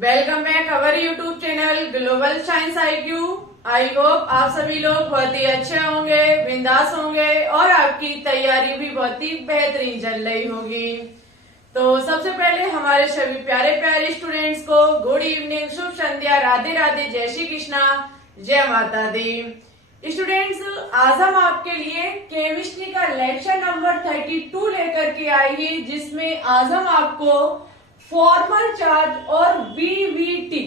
Welcome back our YouTube channel global science IQ। I hope आप सभी लोग बहुत ही अच्छे होंगे, बिंदास होंगे और आपकी तैयारी भी बहुत ही बेहतरीन चल रही होगी। तो सबसे पहले हमारे सभी प्यारे प्यारे स्टूडेंट्स को गुड इवनिंग, शुभ संध्या, राधे राधे, जय श्री कृष्णा, जय माता दी। स्टूडेंट्स, आज हम आपके लिए केमिस्ट्री का लेक्चर नंबर 32 लेकर के आए हैं, जिसमें आज हम आपको फॉर्मल चार्ज और VVT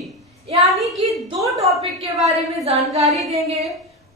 यानी कि दो टॉपिक के बारे में जानकारी देंगे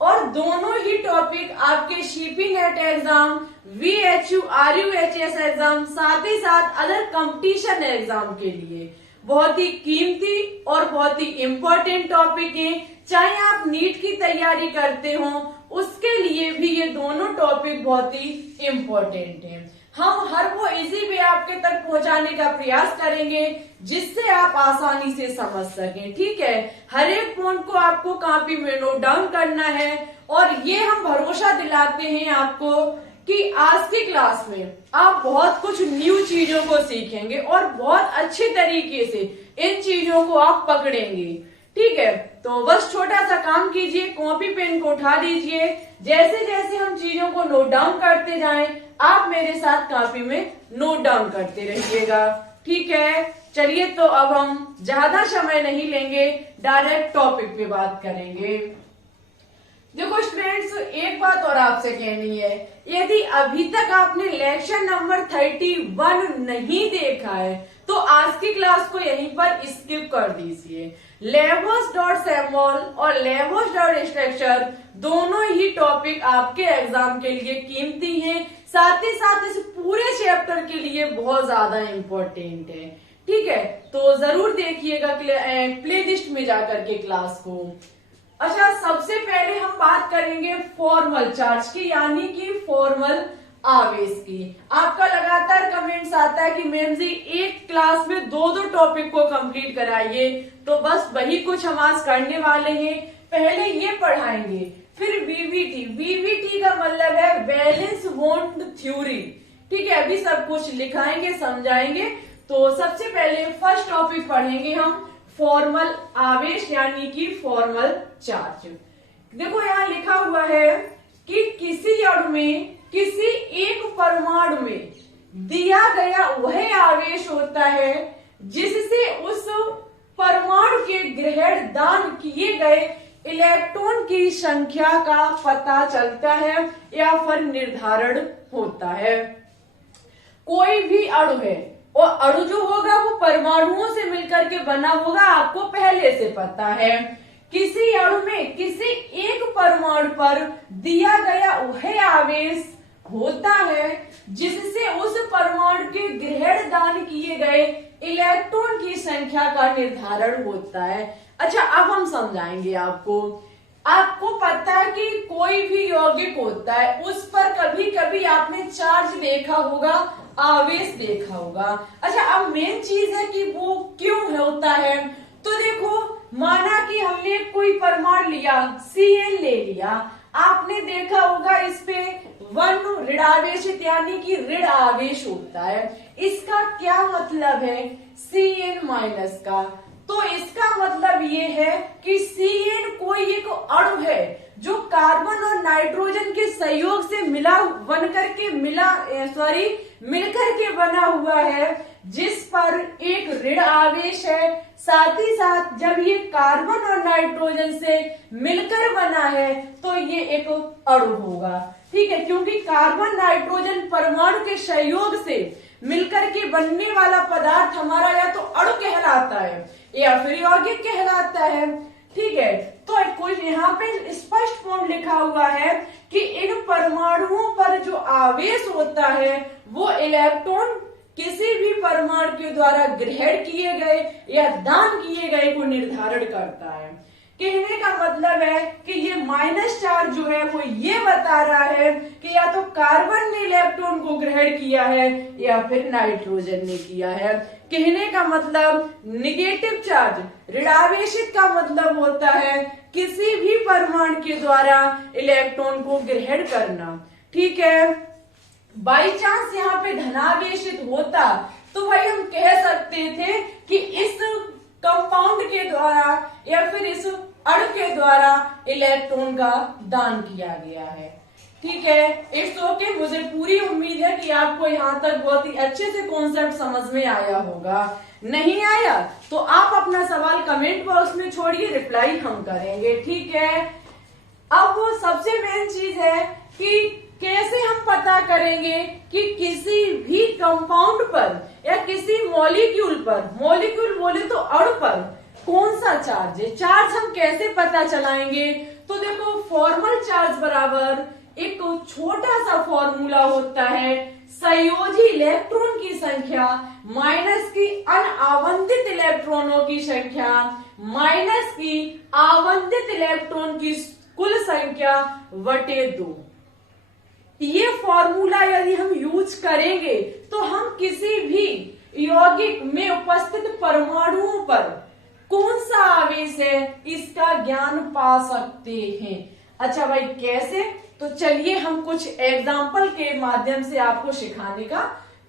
और दोनों ही टॉपिक आपके CP net exam, VHU RUHS exam, साथ ही साथ अदर कंपटीशन एग्जाम के लिए बहुत ही कीमती और बहुत ही इम्पोर्टेंट टॉपिक है। चाहे आप नीट की तैयारी करते हो, उसके लिए भी ये दोनों टॉपिक बहुत ही इम्पोर्टेंट है। हम हर वो इजी वे आपके तक पहुंचाने का प्रयास करेंगे जिससे आप आसानी से समझ सकें। ठीक है, हर एक पॉइंट को आपको कॉपी में नोट डाउन करना है और ये हम भरोसा दिलाते हैं आपको कि आज की क्लास में आप बहुत कुछ न्यू चीजों को सीखेंगे और बहुत अच्छे तरीके से इन चीजों को आप पकड़ेंगे। ठीक है, तो बस छोटा सा काम कीजिए, कॉपी पेन को उठा लीजिए। जैसे जैसे हम चीजों को नोट डाउन करते जाएं, आप मेरे साथ कॉपी में नोट डाउन करते रहिएगा। ठीक है, चलिए तो अब हम ज्यादा समय नहीं लेंगे, डायरेक्ट टॉपिक पे बात करेंगे। देखो स्टूडेंट्स, एक बात और आपसे कहनी है, यदि अभी तक आपने लेक्चर नंबर 31 नहीं देखा है तो आज की क्लास को यहीं पर स्किप कर दीजिए। लेबोस.सेमोल और लेबोस.स्ट्रक्चर दोनों ही टॉपिक आपके एग्जाम के लिए कीमती हैं, साथ ही साथ इस पूरे चैप्टर के लिए बहुत ज्यादा इम्पोर्टेंट है। ठीक है, तो जरूर देखिएगा प्ले लिस्ट में जाकर के क्लास को। अच्छा, सबसे पहले हम बात करेंगे फॉर्मल चार्ज की, यानी कि फॉर्मल आवेश की। आपका लगातार कमेंट्स आता है कि मैम जी एक क्लास में दो टॉपिक को कंप्लीट कराइए, तो बस वही कुछ हम आज करने वाले हैं। पहले ये पढ़ाएंगे, फिर VVT का मतलब है वैलेंस बॉन्ड थ्योरी। ठीक है, अभी सब कुछ लिखाएंगे, समझाएंगे। तो सबसे पहले फर्स्ट टॉपिक पढ़ेंगे हम फॉर्मल आवेश यानी कि फॉर्मल चार्ज। देखो यहाँ लिखा हुआ है कि किसी अणु में किसी एक परमाणु में दिया गया वह आवेश होता है जिससे उस परमाणु के ग्रहण दान किए गए इलेक्ट्रॉन की संख्या का पता चलता है या फिर निर्धारण होता है। कोई भी अणु है और अणु जो होगा वो परमाणुओं से मिलकर के बना होगा, आपको पहले से पता है। किसी अणु में किसी एक परमाणु पर दिया गया वह आवेश होता है जिससे उस परमाणु के ग्रहण दान किए गए इलेक्ट्रॉन की संख्या का निर्धारण होता है। अच्छा, अब हम समझाएंगे आपको। आपको पता है कि कोई भी यौगिक होता है उस पर कभी कभी आपने चार्ज देखा होगा, आवेश देखा होगा। अच्छा, अब मेन चीज है कि वो क्यों होता है। तो देखो, माना कि हमने कोई परमाणु लिया, Cl ले लिया, आपने देखा होगा इस पे 1 ऋणावेशित यानी कि ऋण आवेश होता है। इसका क्या मतलब है Cn माइनस का? तो इसका मतलब ये है कि Cn कोई एक अणु है जो कार्बन और नाइट्रोजन के सहयोग से मिलकर के बना हुआ है, जिस पर एक ऋण आवेश है। साथ ही साथ जब ये कार्बन और नाइट्रोजन से मिलकर बना है तो ये एक अणु होगा। ठीक है, क्योंकि कार्बन नाइट्रोजन परमाणु के सहयोग से मिलकर के बनने वाला पदार्थ हमारा या तो अणु कहलाता है या फिर यौगिक कहलाता है। ठीक है, तो कुछ यहाँ पे स्पष्ट पॉइंट लिखा हुआ है कि इन परमाणुओं पर जो आवेश होता है वो इलेक्ट्रॉन किसी भी परमाणु के द्वारा ग्रहण किए गए या दान किए गए को निर्धारण करता है। कहने का मतलब है कि ये माइनस चार्ज जो है वो ये बता रहा है कि या तो कार्बन ने इलेक्ट्रॉन को ग्रहण किया है या फिर नाइट्रोजन ने किया है। कहने का मतलब निगेटिव चार्ज, ऋणावेशित का मतलब होता है किसी भी परमाणु के द्वारा इलेक्ट्रॉन को ग्रहण करना। ठीक है, बाई चांस यहाँ पे धनावेशित होता तो भाई हम कह सकते थे कि इस कंपाउंड के द्वारा या फिर इस अणु के द्वारा इलेक्ट्रॉन का दान किया गया है। ठीक है, इट्स ओके। मुझे पूरी उम्मीद है कि आपको यहाँ तक बहुत ही अच्छे से कॉन्सेप्ट समझ में आया होगा। नहीं आया तो आप अपना सवाल कमेंट बॉक्स में छोड़िए, रिप्लाई हम करेंगे। ठीक है, अब वो सबसे मेन चीज है कि कैसे हम पता करेंगे कि किसी भी कंपाउंड पर या किसी मॉलिक्यूल पर, मॉलिक्यूल बोले तो अणु पर कौन सा चार्ज है। चार्ज हम कैसे पता चलाएंगे? तो देखो, फॉर्मल चार्ज बराबर एक छोटा सा फॉर्मूला होता है, संयोजी इलेक्ट्रॉन की संख्या माइनस की अनावंतित इलेक्ट्रॉनों की संख्या माइनस की आवंतित इलेक्ट्रॉन की कुल संख्या बटे 2। ये फॉर्मूला यदि हम यूज करेंगे तो हम किसी भी यौगिक में उपस्थित परमाणुओं पर कौन सा आवेश है इसका ज्ञान पा सकते हैं। अच्छा भाई, कैसे? तो चलिए हम कुछ एग्जाम्पल के माध्यम से आपको सिखाने का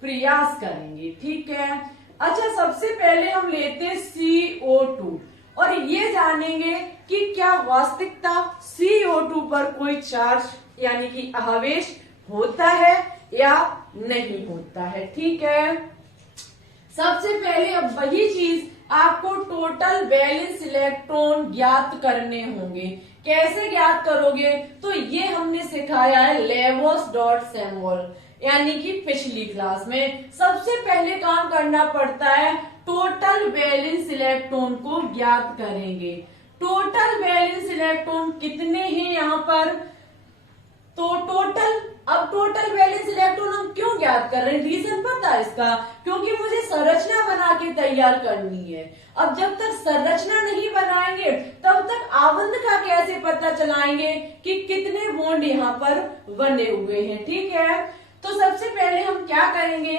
प्रयास करेंगे। ठीक है, अच्छा सबसे पहले हम लेते हैं CO2 और ये जानेंगे कि क्या वास्तविकता CO2 पर कोई चार्ज यानी कि आवेश होता है या नहीं होता है। ठीक है, सबसे पहले अब वही चीज आपको टोटल वैलेंस इलेक्ट्रॉन ज्ञात करने होंगे। कैसे ज्ञात करोगे? तो ये हमने सिखाया है लेबोस डॉट सिंबल, यानी कि पिछली क्लास में। सबसे पहले काम करना पड़ता है, टोटल वैलेंस इलेक्ट्रॉन को ज्ञात करेंगे। टोटल वैलेंस इलेक्ट्रॉन कितने हैं यहाँ पर? तो टोटल वैलेंस इलेक्ट्रॉन हम क्यों ज्ञात कर रहे हैं? रीजन पता है इसका? क्योंकि मुझे संरचना बना के तैयार करनी है। अब जब तक संरचना नहीं बनाएंगे तब तक आवंत का कैसे पता चलाएंगे कि कितने बॉन्ड यहाँ पर बने हुए हैं। ठीक है, तो सबसे पहले हम क्या करेंगे?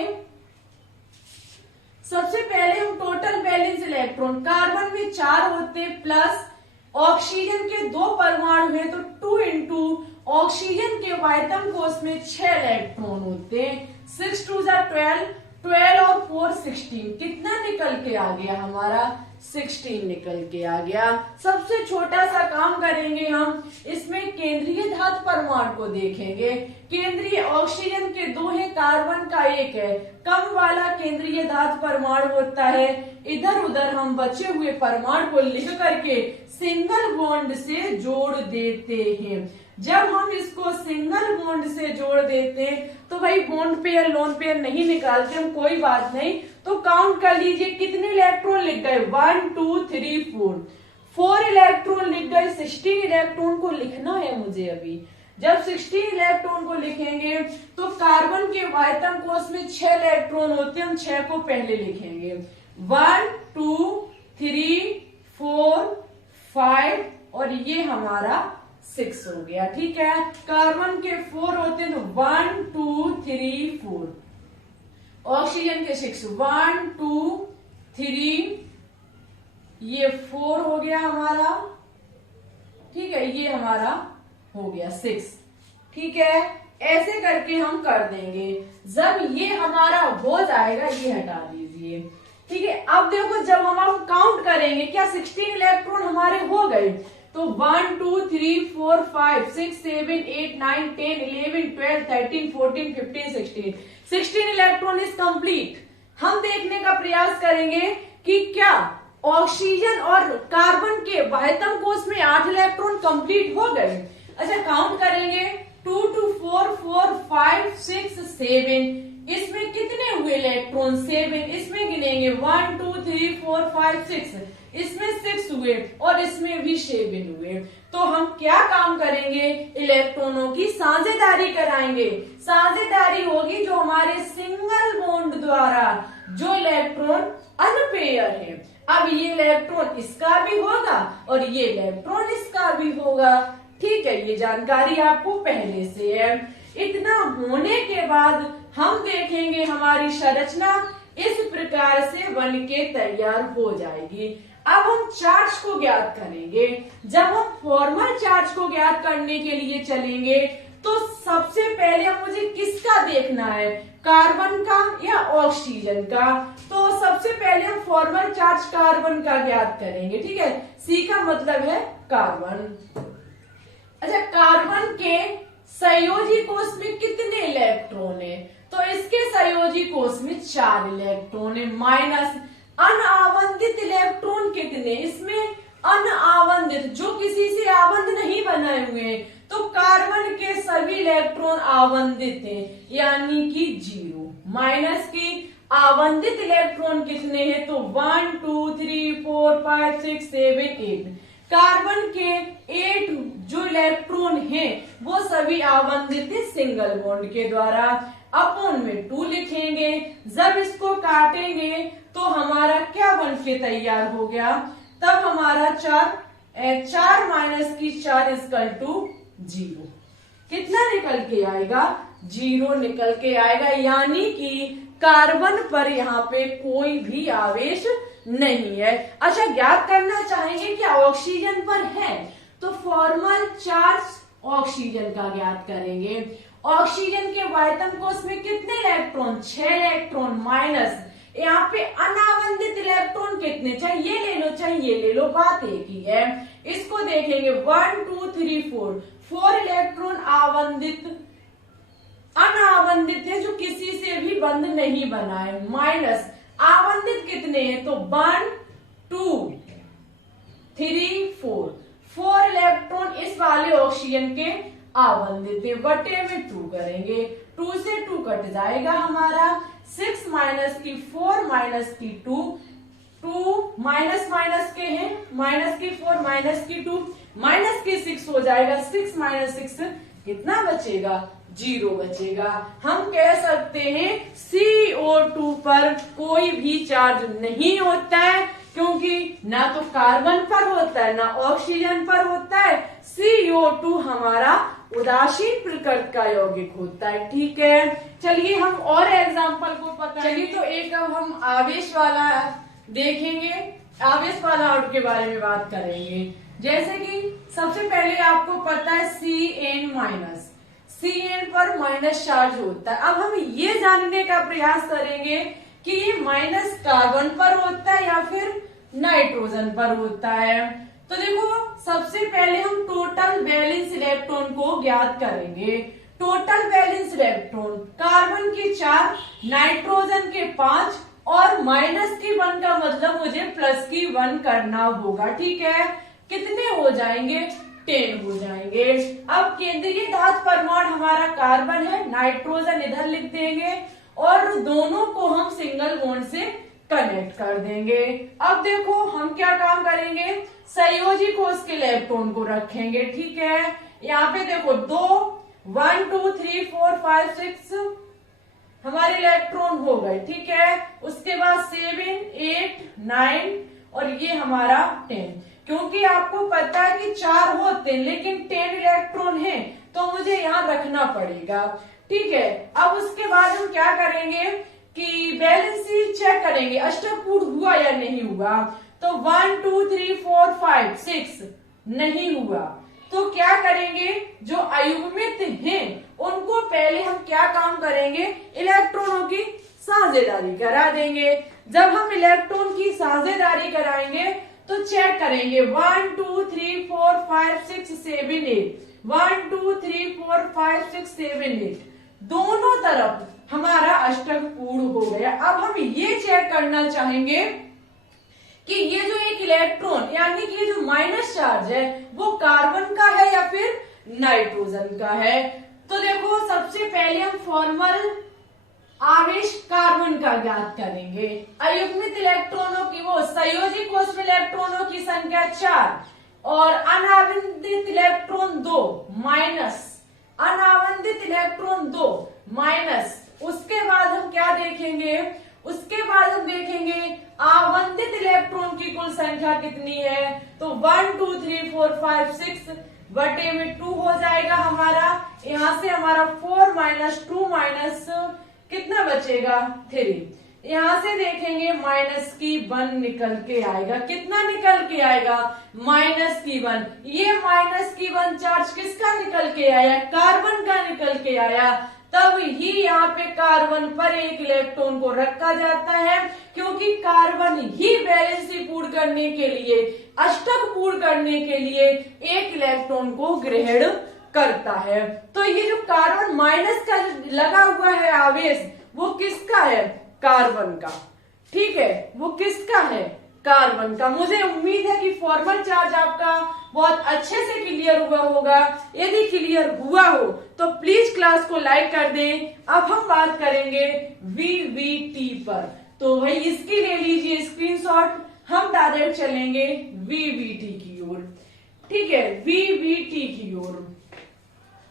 सबसे पहले हम टोटल वैलेंस इलेक्ट्रॉन, कार्बन में 4 होते प्लस ऑक्सीजन के 2 परमाणु हैं तो 2 इंटू ऑक्सीजन के वायतम कोष में 6 इलेक्ट्रॉन होते हैं। 6 2 12, 12 और 4 16। कितना निकल के आ गया हमारा? 16 निकल के आ गया। सबसे छोटा सा काम करेंगे हम, इसमें केंद्रीय धातु परमाणु को देखेंगे। केंद्रीय ऑक्सीजन के 2 है, कार्बन का 1 है। कम वाला केंद्रीय धातु परमाणु होता है। इधर उधर हम बचे हुए परमाणु को लिख करके सिंगल बॉन्ड से जोड़ देते हैं। जब हम इसको सिंगल बॉन्ड से जोड़ देते हैं तो भाई बॉन्ड पेयर लोन पेयर नहीं निकालते हम, कोई बात नहीं। तो काउंट कर लीजिए कितने इलेक्ट्रॉन लिख गए? 1 2 3 4 इलेक्ट्रॉन लिख गए। 16 इलेक्ट्रॉन को लिखना है मुझे अभी। जब 16 इलेक्ट्रॉन को लिखेंगे तो कार्बन के वायतम कोष में 6 इलेक्ट्रॉन होते हैं, हम 6 को पहले लिखेंगे। 1 2 3 4 5 और ये हमारा 6 हो गया। ठीक है, कार्बन के 4 होते हैं तो 1 2 3 4, ऑक्सीजन के 6 1 2 3, ये 4 हो गया हमारा। ठीक है, ये हमारा हो गया 6। ठीक है, ऐसे करके हम कर देंगे। जब ये हमारा हो जाएगा, ये हटा दीजिए। ठीक है, अब देखो जब हम काउंट करेंगे, क्या 16 इलेक्ट्रॉन हमारे हो गए? तो 1 2 3 4 5 6 7 8 9 10 11 12 13 14 15 16। 16 इलेक्ट्रॉन इज कंप्लीट। हम देखने का प्रयास करेंगे कि क्या ऑक्सीजन और कार्बन के वायतम कोष में 8 इलेक्ट्रॉन कंप्लीट हो गए। अच्छा, काउंट करेंगे 2 2 4 4 5 6 7। इसमें कितने हुए इलेक्ट्रॉन? 7। इसमें गिनेंगे 1 2 3 4 5 6, इसमें 6 हुए और इसमें भी 7 हुए। तो हम क्या काम करेंगे? इलेक्ट्रॉनों की साझेदारी कराएंगे। साझेदारी होगी जो हमारे सिंगल बॉन्ड द्वारा जो इलेक्ट्रॉन अनपेयर है। अब ये इलेक्ट्रॉन इसका भी होगा और ये इलेक्ट्रॉन इसका भी होगा। ठीक है, ये जानकारी आपको पहले से है। इतना होने के बाद हम देखेंगे हमारी संरचना इस प्रकार से बन के तैयार हो जाएगी। अब हम चार्ज को ज्ञात करेंगे। जब हम फॉर्मल चार्ज को ज्ञात करने के लिए चलेंगे तो सबसे पहले मुझे किसका देखना है? कार्बन का या ऑक्सीजन का? तो सबसे पहले हम फॉर्मल चार्ज कार्बन का ज्ञात करेंगे, ठीक है। सी का मतलब है कार्बन। अच्छा, कार्बन के संयोजी कोष में कितने इलेक्ट्रॉन है? तो इसके संयोजी कोष में 4 इलेक्ट्रॉन है। माइनस अनावंदित इलेक्ट्रॉन कितने? इसमें अनावंदित, जो किसी से आबंध नहीं बनाए हुए, तो कार्बन के सभी इलेक्ट्रॉन आवंदित हैं, यानी कि 0। माइनस की आवंदित इलेक्ट्रॉन कितने हैं? तो 1 2 3 4 5 6 7 8। कार्बन के 8 जो इलेक्ट्रॉन हैं वो सभी आवंदित है सिंगल बॉन्ड के द्वारा। अपॉन में 2 लिखेंगे। जब इसको काटेंगे तो हमारा क्या बन के तैयार हो गया? तब हमारा 4 माइनस की 4 इक्वल टू 0। कितना निकल के आएगा? 0 निकल के आएगा, यानी कि कार्बन पर यहाँ पे कोई भी आवेश नहीं है। अच्छा, ज्ञात करना चाहेंगे क्या ऑक्सीजन पर है? तो फॉर्मल चार्ज ऑक्सीजन का ज्ञात करेंगे। ऑक्सीजन के वायतन कोष में कितने इलेक्ट्रॉन? 6 इलेक्ट्रॉन। माइनस यहाँ पे अनावंदित इलेक्ट्रॉन कितने? चाहे ये ले लो चाहे ये ले लो, बात एक ही है। इसको देखेंगे 1 2 3 4 इलेक्ट्रॉन आवंदित, अनावंदित है जो किसी से भी बंध नहीं बना है। माइनस आवंदित कितने हैं? तो 1 2 3 4 इलेक्ट्रॉन इस वाले ऑक्सीजन के आवंदित है। बटे में 2 करेंगे, 2 से 2 कट जाएगा हमारा। 6 माइनस की 4 माइनस की 2 माइनस माइनस के हैं, माइनस की 4 माइनस की 2 माइनस की 6 हो जाएगा। 6 माइनस 6 कितना बचेगा? 0 बचेगा। हम कह सकते हैं CO2 पर कोई भी चार्ज नहीं होता है, क्योंकि ना तो कार्बन पर होता है ना ऑक्सीजन पर होता है। CO2 हमारा उदासीन प्रकृति का यौगिक होता है, ठीक है। चलिए हम और एग्जाम्पल को पता, चलिए तो एक अब हम आवेश वाला देखेंगे, आवेश वाला आउट के बारे में बात करेंगे। जैसे कि सबसे पहले आपको पता है Cn पर माइनस चार्ज होता है। अब हम ये जानने का प्रयास करेंगे कि ये माइनस कार्बन पर होता है या फिर नाइट्रोजन पर होता है। तो देखो, सबसे पहले हम टोटल वैलेंस इलेक्ट्रॉन को ज्ञात करेंगे। टोटल वैलेंस इलेक्ट्रॉन कार्बन के 4, नाइट्रोजन के 5 और माइनस की 1 का मतलब मुझे प्लस की 1 करना होगा, ठीक है। कितने हो जाएंगे? 10 हो जाएंगे। अब केंद्रीय धातु परमाणु हमारा कार्बन है, नाइट्रोजन इधर लिख देंगे और दोनों को हम सिंगल बॉन्ड से कनेक्ट कर देंगे। अब देखो हम क्या काम करेंगे, संयोजी कोष के इलेक्ट्रॉन को रखेंगे, ठीक है। यहाँ पे देखो 2 1 2 3 4 5 6 हमारे इलेक्ट्रॉन हो गए, ठीक है। उसके बाद 7 8 9 और ये हमारा 10। क्योंकि आपको पता है कि 4 होते हैं लेकिन 10 इलेक्ट्रॉन है, तो मुझे यहाँ रखना पड़ेगा, ठीक है। अब उसके बाद हम क्या करेंगे कि बैलेंसी चेक करेंगे, अष्टकपूर्ण हुआ या नहीं हुआ। तो 1 2 3 4 5 6 नहीं हुआ, तो क्या करेंगे, जो अयुग्मित हैं उनको पहले हम क्या काम करेंगे, इलेक्ट्रॉनों की साझेदारी करा देंगे। जब हम इलेक्ट्रॉन की साझेदारी कराएंगे तो चेक करेंगे 1 2 3 4 5 6 7 8 1 2 3 4 5 6 7 8 दोनों तरफ हमारा अष्टक पूर्ण हो गया। अब हम ये चेक करना चाहेंगे कि ये जो एक इलेक्ट्रॉन यानी कि ये जो माइनस चार्ज है वो कार्बन का है या फिर नाइट्रोजन का है। तो देखो सबसे पहले हम फॉर्मल आवेश कार्बन का ज्ञात करेंगे। अयुग्मित इलेक्ट्रॉनों की वो संयोजी कोष में इलेक्ट्रॉनों की संख्या 4 और अनावंदित इलेक्ट्रॉन 2 माइनस, अनावंदित इलेक्ट्रॉन 2 माइनस। उसके बाद हम क्या देखेंगे, उसके बाद हम देखेंगे आवंदित इलेक्ट्रॉन की कुल संख्या कितनी है। तो 1 2 3 4 5 6 बटे में 2 हो जाएगा हमारा। यहाँ से हमारा 4 माइनस 2 माइनस कितना बचेगा 3। यहाँ से देखेंगे माइनस की 1 निकल के आएगा। कितना निकल के आएगा, माइनस की 1। ये माइनस की 1 चार्ज किसका निकल के आया, कार्बन का निकल के आया। तब ही यहाँ पे कार्बन पर एक इलेक्ट्रॉन को रखा जाता है, क्योंकि कार्बन ही वैलेंसी पूर्ण करने के लिए, अष्टक पूर्ण करने के लिए एक इलेक्ट्रॉन को ग्रहण करता है। तो ये जो कार्बन माइनस का लगा हुआ है आवेश, वो किसका है? कार्बन का। ठीक है, वो किसका है? कार्बन का। मुझे उम्मीद है कि फॉर्मल चार्ज आपका बहुत अच्छे से क्लियर हुआ होगा। यदि क्लियर हुआ हो तो प्लीज क्लास को लाइक कर दें। अब हम बात करेंगे वीवीटी पर, तो भाई इसकी ले लीजिए स्क्रीनशॉट। हम डायरेक्ट चलेंगे वीवीटी की ओर। ठीक है, वीवीटी की ओर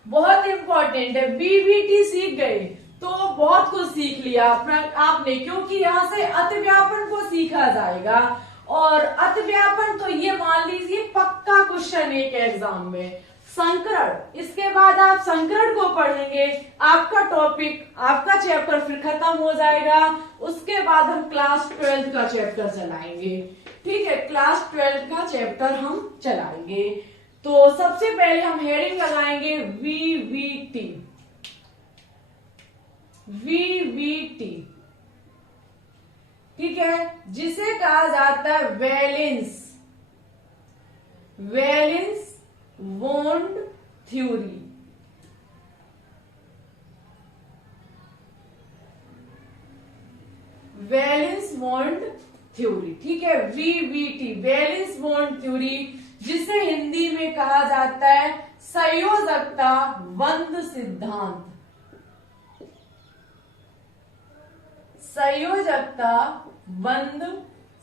बहुत इंपॉर्टेंट है। वीवीटी सीख गए तो बहुत कुछ सीख लिया आपने, क्योंकि यहाँ से अतिव्यापन को सीखा जाएगा। और अतिव्यापन तो ये मान लीजिए पक्का क्वेश्चन एक एग्जाम में। संकरण, इसके बाद आप संकरण को पढ़ेंगे, आपका टॉपिक, आपका चैप्टर फिर खत्म हो जाएगा। उसके बाद हम क्लास 12 का चैप्टर चलाएंगे। ठीक है, क्लास 12 का चैप्टर हम चलाएंगे। तो सबसे पहले हम हेडिंग लगाएंगे वीवीटी। वीवीटी, ठीक है, जिसे कहा जाता है valence bond theory. Valence bond theory, ठीक है, वीवीटी, वैलेंस बॉन्ड थ्योरी, जिसे हिंदी में कहा जाता है संयोजकता बंध सिद्धांत। संयोजकता बंध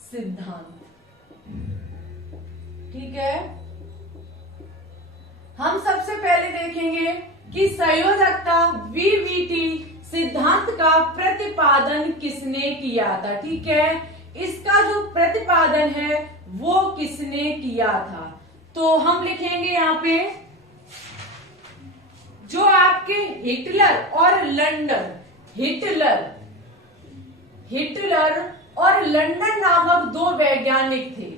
सिद्धांत। ठीक है, हम सबसे पहले देखेंगे कि संयोजकता वीवीटी सिद्धांत का प्रतिपादन किसने किया था। ठीक है, इसका जो प्रतिपादन है वो किसने किया था। तो हम लिखेंगे यहाँ पे जो आपके हिटलर और लंदन, हिटलर और लंदन नामक दो वैज्ञानिक थे।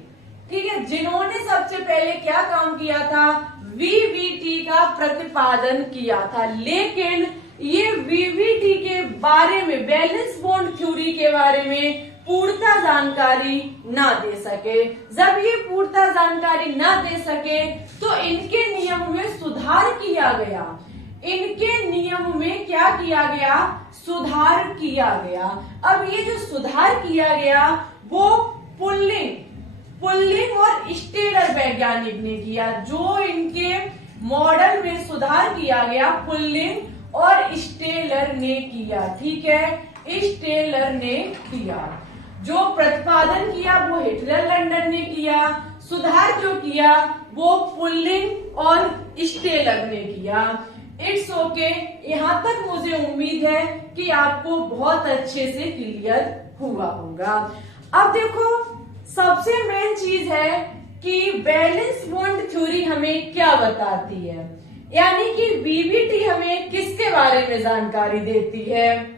ठीक है, जिन्होंने सबसे पहले क्या काम किया था? वीवीटी का प्रतिपादन किया था। लेकिन ये वीवीटी के बारे में, वैलेंस बॉन्ड थ्योरी के बारे में पूर्णतः जानकारी ना दे सके। जब ये पूर्णतः जानकारी ना दे सके तो इनके नियम में सुधार किया गया। इनके नियम में क्या किया गया? सुधार किया गया। अब ये जो सुधार किया गया वो पुल्लिंग और स्टेलर वैज्ञानिक ने किया। जो इनके मॉडल में सुधार किया गया पुल्लिंग और स्टेलर ने किया। ठीक है, स्टेलर ने किया। जो प्रतिपादन किया वो हिटलर लंदन ने किया, सुधार जो किया वो पुल्लिंग और स्टेलर ने किया। इट्स ओके, यहाँ तक मुझे उम्मीद है कि आपको बहुत अच्छे से क्लियर हुआ होगा। अब देखो, सबसे मेन चीज है कि वैलेंस बॉन्ड थ्योरी हमें क्या बताती है, यानी कि वीवीटी हमें किसके बारे में जानकारी देती है।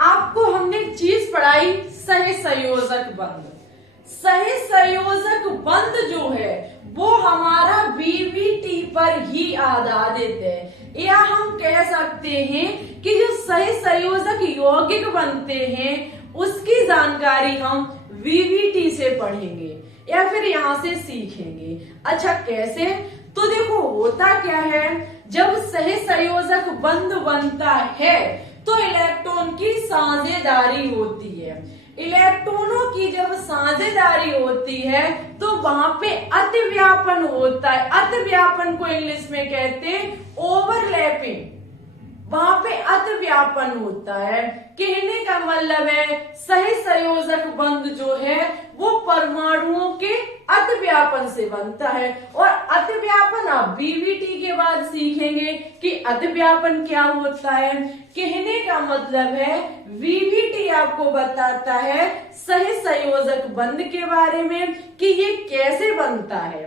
आपको हमने चीज पढ़ाई सहसंयोजक बंध। सहसंयोजक बंध जो है वो हमारा वीवीटी पर ही आधारित है, या हम कह सकते हैं कि जो सहसंयोजक यौगिक बनते हैं उसकी जानकारी हम वीवीटी से पढ़ेंगे या फिर यहाँ से सीखेंगे। अच्छा, कैसे? तो देखो, होता क्या है, जब सहसंयोजक बंध बनता है तो इलेक्ट्रॉन की साझेदारी होती है। इलेक्ट्रॉनों की जब साझेदारी होती है तो वहां पे अतिव्यापन होता है। अतिव्यापन को इंग्लिश में कहते हैं ओवरलैपिंग। वहां पे अतिव्यापन होता है। कहने का मतलब है सहसंयोजक बंध जो है वो परमाणुओं के अतिव्यापन से बनता है। और अतिव्यापन आप वीवीटी के बाद सीखेंगे कि अतिव्यापन क्या होता है। कहने का मतलब है वीवीटी आपको बताता है सहसंयोजक बंध के बारे में कि ये कैसे बनता है।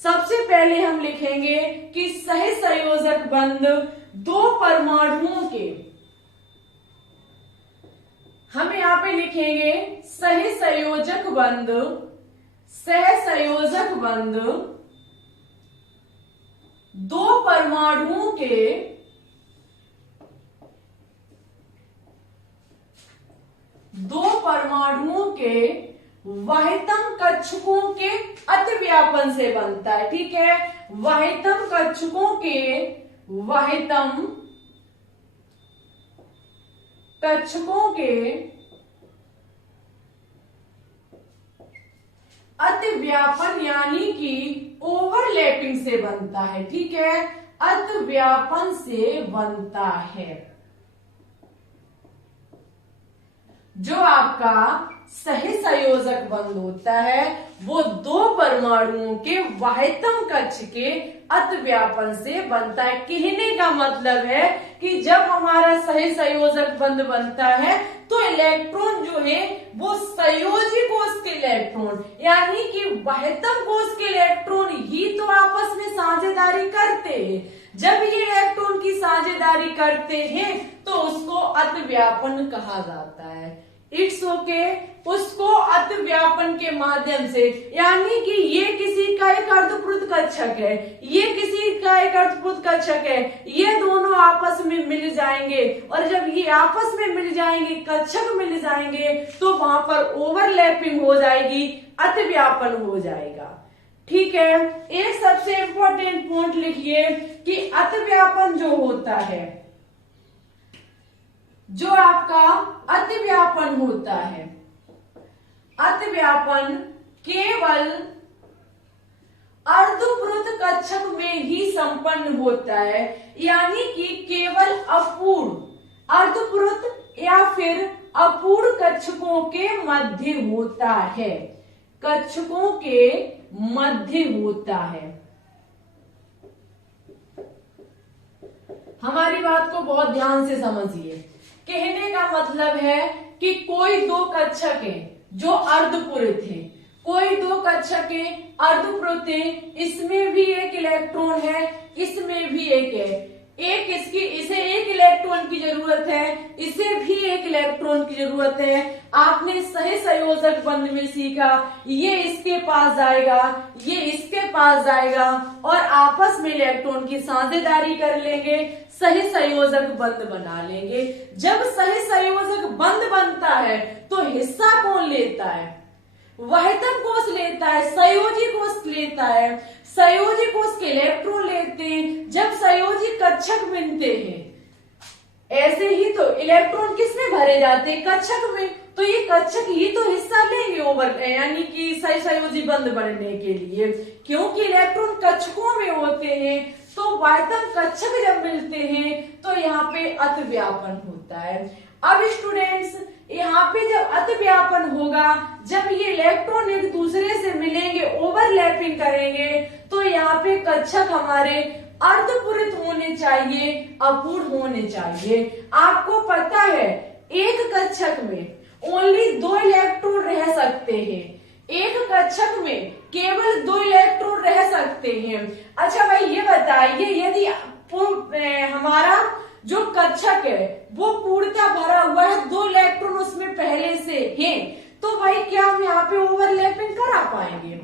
सबसे पहले हम लिखेंगे कि सहसंयोजक बंध दो परमाणुओं के, हम यहाँ पे लिखेंगे सहसंयोजक बंध दो परमाणुओं के के वहतम कक्षकों के अतिव्यापन से बनता है। ठीक है, वहतम कक्षकों के वहतम कक्षकों के अतिव्यापन यानी कि ओवरलैपिंग से बनता है। ठीक है, अतिव्यापन से बनता है। जो आपका सही संयोजक बंध होता है वो दो परमाणुओं के वहतम कक्ष के अतिव्यापन से बनता है। कहने का मतलब है कि जब हमारा सही संयोजक बंध बनता है तो इलेक्ट्रॉन जो है वो संयोजी कोष के इलेक्ट्रॉन यानी कि वहतम कोष के इलेक्ट्रॉन ही तो आपस में साझेदारी करते हैं। जब ये इलेक्ट्रॉन की साझेदारी करते हैं तो उसको अतिव्यापन कहा जाता है। इट्स ओके, उसको अतिव्यापन के माध्यम से यानी कि ये किसी का एक अर्धपूर्ण कक्षक है, ये किसी का एक अर्धपूर्ण कक्षक है, ये दोनों आपस में मिल जाएंगे और जब ये आपस में मिल जाएंगे, कक्षक मिल जाएंगे तो वहां पर ओवरलैपिंग हो जाएगी, अतिव्यापन हो जाएगा। ठीक है, एक सबसे इंपॉर्टेंट पॉइंट लिखिए कि अतिव्यापन जो होता है, जो आपका अतिव्यापन होता है, अतिव्यापन केवल अर्धपूर्ण कक्षक में ही संपन्न होता है यानी कि केवल अपूर्ण, अर्धपूर्ण या फिर अपूर्ण कक्षकों के मध्य होता है, कक्षकों के मध्य होता है। हमारी बात को बहुत ध्यान से समझिए। कहने का मतलब है कि कोई दो कक्षक है जो अर्धपूरित है, कोई दो कक्षक है अर्धपूरित है, इसमें भी एक इलेक्ट्रॉन है, इसमें भी एक है, एक इसकी इसे एक इलेक्ट्रॉन की जरूरत है, इसे भी एक इलेक्ट्रॉन की जरूरत है। आपने सही संयोजक बंध में सीखा, ये इसके पास जाएगा, ये इसके पास जाएगा और आपस में इलेक्ट्रॉन की साझेदारी कर लेंगे, सही संयोजक बंध बना लेंगे। जब सही संयोजक बंध बनता है तो हिस्सा कौन लेता है? वहतम कोष लेता है, संयोजी कोष लेता है, संयोजी कोष के इलेक्ट्रॉन लेते हैं। जब संयोजी कक्षक बनते हैं ऐसे ही तो इलेक्ट्रॉन किसमें भरे जाते हैं? कक्षक में। तो ये कक्षक ही तो हिस्सा लेंगे ओवर यानी कि सही संयोजी बंध बनने के लिए, क्योंकि इलेक्ट्रॉन कक्षकों में होते हैं। तो वहतम कक्षक जब मिलते हैं तो यहाँ पे अतिव्यापन होता है। अब स्टूडेंट्स यहाँ पे जब अतिव्यापन होगा, जब ये इलेक्ट्रॉन एक दूसरे से मिलेंगे, ओवरलैपिंग करेंगे, तो यहाँ पे कक्षक हमारे अर्धपूरित होने चाहिए, अपूर्ण होने चाहिए। आपको पता है एक कक्षक में ओनली दो इलेक्ट्रॉन रह सकते हैं, एक कक्षक में केवल दो इलेक्ट्रॉन रह सकते हैं। अच्छा भाई ये बताइए, यदि हमारा जो कक्षक है वो पूर्णतः भरा हुआ है, दो इलेक्ट्रॉन उसमें पहले से हैं, तो भाई क्या हम यहाँ पे ओवरलैपिंग करा पाएंगे?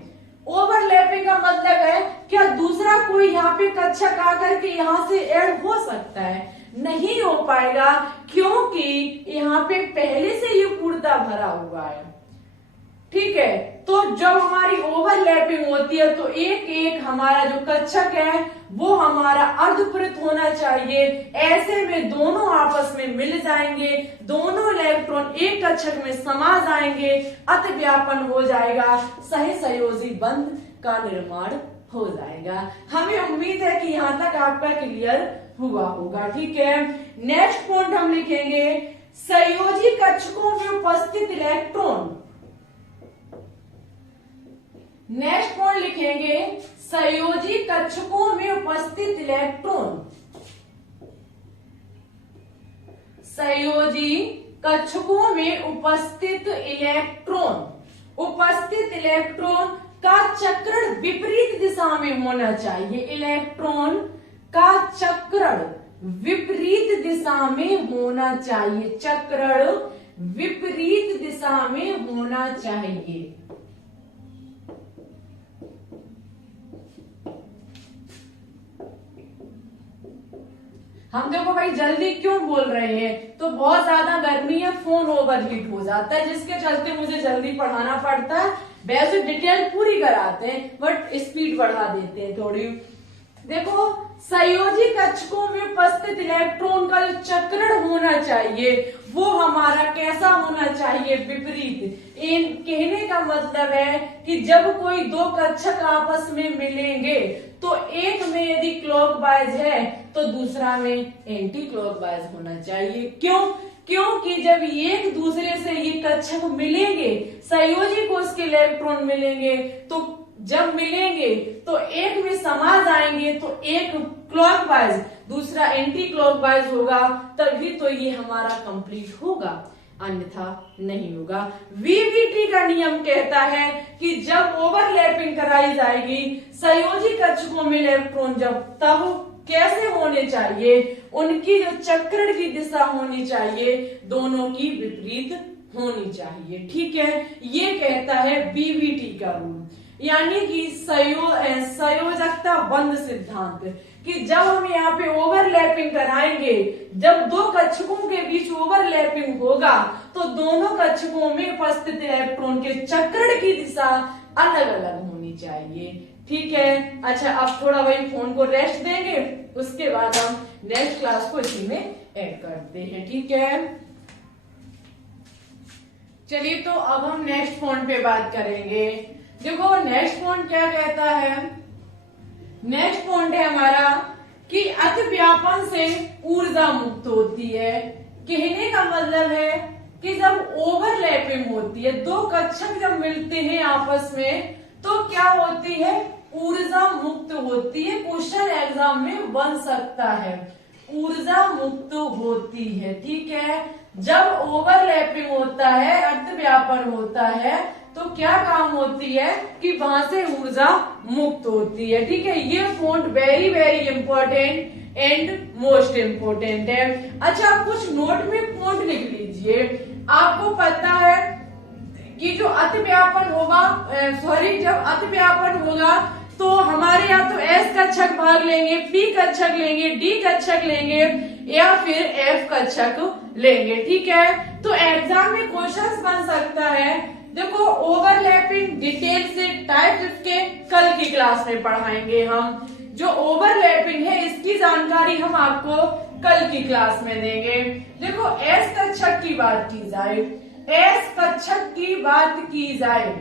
ओवरलैपिंग का मतलब है क्या दूसरा कोई यहाँ पे कक्षक आकर के यहाँ से ऐड हो सकता है? नहीं हो पाएगा, क्योंकि यहाँ पे पहले से ये पूर्णतः भरा हुआ है। ठीक है, तो जब हमारी ओवरलैपिंग होती है तो एक एक हमारा जो कक्षक है वो हमारा अर्धपूरित होना चाहिए। ऐसे में दोनों आपस में मिल जाएंगे, दोनों इलेक्ट्रॉन एक कक्षक में समा जाएंगे, अतिव्यापन हो जाएगा, सही संयोजी बंध का निर्माण हो जाएगा। हमें उम्मीद है कि यहाँ तक आपका क्लियर हुआ होगा। ठीक है, नेक्स्ट पॉइंट हम लिखेंगे संयोजी कक्षकों में उपस्थित इलेक्ट्रॉन। नेक्स्ट पॉइंट लिखेंगे संयोजी कक्षकों में उपस्थित इलेक्ट्रॉन। संयोजी कक्षकों में उपस्थित इलेक्ट्रॉन, उपस्थित इलेक्ट्रॉन का चक्रण विपरीत दिशा में होना चाहिए। इलेक्ट्रॉन का चक्रण विपरीत दिशा में होना चाहिए, चक्रण विपरीत दिशा में होना चाहिए। हम देखो भाई जल्दी क्यों बोल रहे हैं, तो बहुत ज्यादा गर्मी है, फोन ओवरहीट हो जाता है, जिसके चलते मुझे जल्दी पढ़ाना पड़ता है। वैसे डिटेल पूरी कराते हैं बट स्पीड बढ़ा देते हैं थोड़ी। देखो संयोजी कक्षकों में उपस्थित इलेक्ट्रॉन का जो चक्रण होना चाहिए वो हमारा कैसा होना चाहिए, विपरीत। इन कहने का मतलब है कि जब कोई दो कक्षक आपस में मिलेंगे तो एक में यदि क्लॉकवाइज है तो दूसरा में एंटी क्लॉकवाइज होना चाहिए। क्यों? क्योंकि जब एक दूसरे से ये कक्षक मिलेंगे, संयोजी कोष के इलेक्ट्रॉन मिलेंगे, तो जब मिलेंगे तो एक में समा जाएंगे तो एक क्लॉकवाइज दूसरा एंटी क्लॉकवाइज होगा, तभी तो ये हमारा कंप्लीट होगा, अन्यथा नहीं होगा। वीवीटी का नियम कहता है कि जब ओवरलैपिंग कराई जाएगी संयोजी कक्षकों में इलेक्ट्रॉन, जब तब कैसे होने चाहिए, उनकी जो चक्रण की दिशा होनी चाहिए दोनों की विपरीत होनी चाहिए। ठीक है, ये कहता है वीवीटी का रूल, यानी कि संयोजकता बंद सिद्धांत, कि जब हम यहाँ पे ओवरलैपिंग कराएंगे, जब दो कक्षकों के बीच ओवरलैपिंग होगा तो दोनों कक्षकों में उपस्थित इलेक्ट्रॉन के चक्रण की दिशा अलग अलग होनी चाहिए। ठीक है, अच्छा अब थोड़ा वही फोन को रेस्ट देंगे, उसके बाद हम नेक्स्ट क्लास को इसी में ऐड करते हैं। ठीक है, चलिए तो अब हम नेक्स्ट पॉइंट पे बात करेंगे। देखो नेक्स्ट पॉइंट क्या कहता है, नेक्स्ट पॉइंट है हमारा कि अतिव्यापन से ऊर्जा मुक्त होती है। कहने का मतलब है कि जब ओवरलैपिंग होती है, दो कक्षक जब मिलते हैं आपस में तो क्या होती है, ऊर्जा मुक्त होती है। क्वेश्चन एग्जाम में बन सकता है, ऊर्जा मुक्त होती है। ठीक है, जब ओवरलैपिंग होता है, अतिव्यापन होता है, तो क्या काम होती है कि वहां से ऊर्जा मुक्त होती है। ठीक है, ये point very very important and most important है। अच्छा, आप कुछ नोट में पॉइंट लिख लीजिए। आपको पता है कि जो अतिव्यापन होगा, जब अतिव्यापन होगा तो हमारे यहाँ तो एस कक्षक भाग लेंगे, पी कक्षक लेंगे, डी कक्षक लेंगे या फिर एफ कक्षक लेंगे। ठीक है, तो एग्जाम में क्वेश्चंस बन सकता है। देखो ओवरलैपिंग डिटेल से टाइप इसके कल की क्लास में पढ़ाएंगे हम। जो ओवरलैपिंग है इसकी जानकारी हम आपको कल की क्लास में देंगे। देखो एस कक्षक की बात की जाए, एस कक्षक की बात की जाए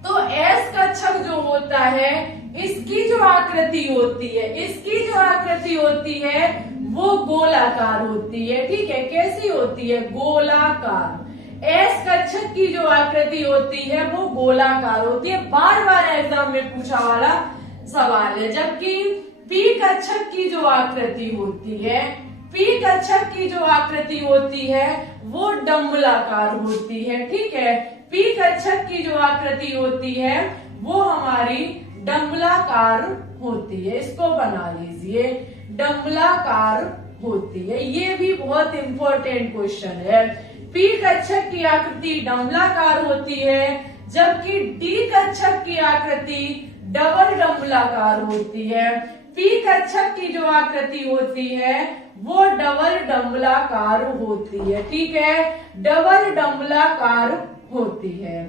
तो एस कक्षक जो होता है इसकी जो आकृति होती है, इसकी जो आकृति होती है वो गोलाकार होती है। ठीक है, कैसी होती है, गोलाकार। एस कक्षक की जो आकृति होती है वो गोलाकार होती है, बार बार एग्जाम में पूछा वाला सवाल है। जबकि पी कक्षक की जो आकृति होती है, पी कक्षक की जो आकृति होती है वो डम्बलाकार होती है। ठीक है, पी कक्षक की जो आकृति होती है वो हमारी डम्बलाकार होती है। इसको बना लीजिए, डम्बलाकार होती है। ये भी बहुत इंपॉर्टेंट क्वेश्चन है। पी कक्षक की आकृति डम्बलाकार होती है, जबकि डी कक्षक की आकृति डबल डम्बलाकार होती है। पी कक्षक की जो आकृति होती है वो डबल डम्बलाकार होती है। ठीक है, डबल डम्बलाकार होती है,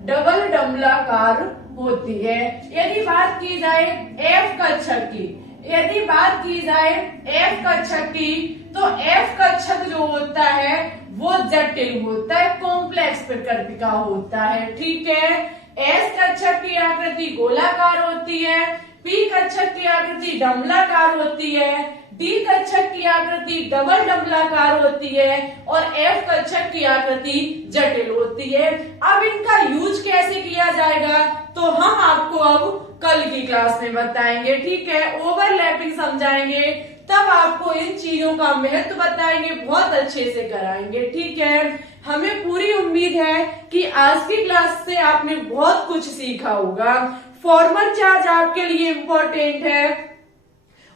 डबल डम्बलाकार होती है। यदि बात की जाए एफ कक्षक की, यदि बात की जाए एफ कक्षक की, तो एफ कक्षक जो होता है वो जटिल होता है, कॉम्प्लेक्स प्रकृति का होता है। ठीक है, एस कक्षक की आकृति गोलाकार होती है, पी कक्षक की आकृति डम्बलाकार होती है, डी कक्षक की आकृति डबल डम्बलाकार होती है और एफ कक्षक की आकृति जटिल होती है। अब इनका यूज कैसे किया जाएगा तो हम आपको अब कल की क्लास में बताएंगे। ठीक है, ओवरलैपिंग समझाएंगे, तब आपको इन चीजों का महत्व बताएंगे, बहुत अच्छे से कराएंगे। ठीक है, हमें पूरी उम्मीद है कि आज की क्लास से आपने बहुत कुछ सीखा होगा। फॉर्मल चार्ज आपके लिए इम्पोर्टेंट है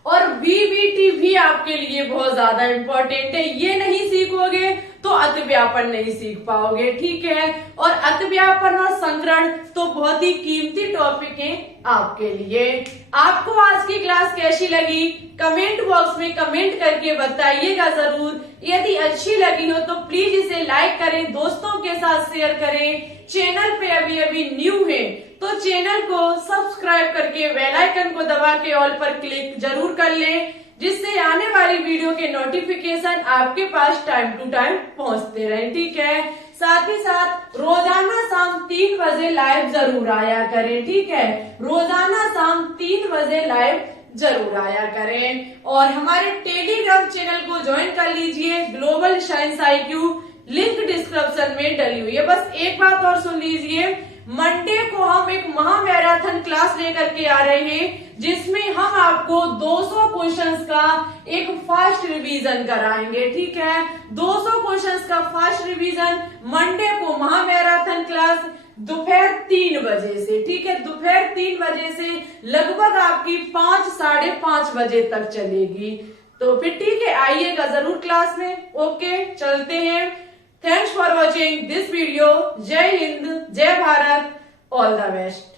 और वीबीटी भी आपके लिए बहुत ज्यादा इम्पोर्टेंट है। ये नहीं सीखोगे तो अतिव्यापन नहीं सीख पाओगे, ठीक है। और अतिव्यापन और संकरण तो बहुत ही कीमती टॉपिक है आपके लिए। आपको आज की क्लास कैसी लगी कमेंट बॉक्स में कमेंट करके बताइएगा जरूर। यदि अच्छी लगी हो तो प्लीज इसे लाइक करें, दोस्तों के साथ शेयर करें। चैनल पे अभी अभी न्यू है तो चैनल को सब्सक्राइब करके बेल आइकन को दबा के ऑल पर क्लिक जरूर कर लें, जिससे आने वाली वीडियो के नोटिफिकेशन आपके पास टाइम टू टाइम पहुंचते रहे, ठीक है। साथ ही साथ रोजाना शाम 3 बजे लाइव जरूर आया करें, ठीक है। रोजाना शाम 3 बजे लाइव जरूर आया करें। और हमारे टेलीग्राम चैनल को ज्वाइन कर लीजिए, global science IQ, link description में डली हुई है। बस एक बात और सुन लीजिए, मंडे को हम एक महामैराथन क्लास लेकर के आ रहे हैं, जिसमें हम आपको 200 क्वेश्चंस का एक फास्ट रिवीजन कराएंगे, ठीक है। 200 क्वेश्चंस का फास्ट रिवीजन मंडे को महामैराथन क्लास दोपहर 3 बजे से, ठीक है। दोपहर 3 बजे से लगभग आपकी 5 साढ़े 5 बजे तक चलेगी। तो फिर ठीक है, आइएगा जरूर क्लास में। ओके, चलते हैं। Thanks for watching this video. जय हिंद, जय भारत, all the best.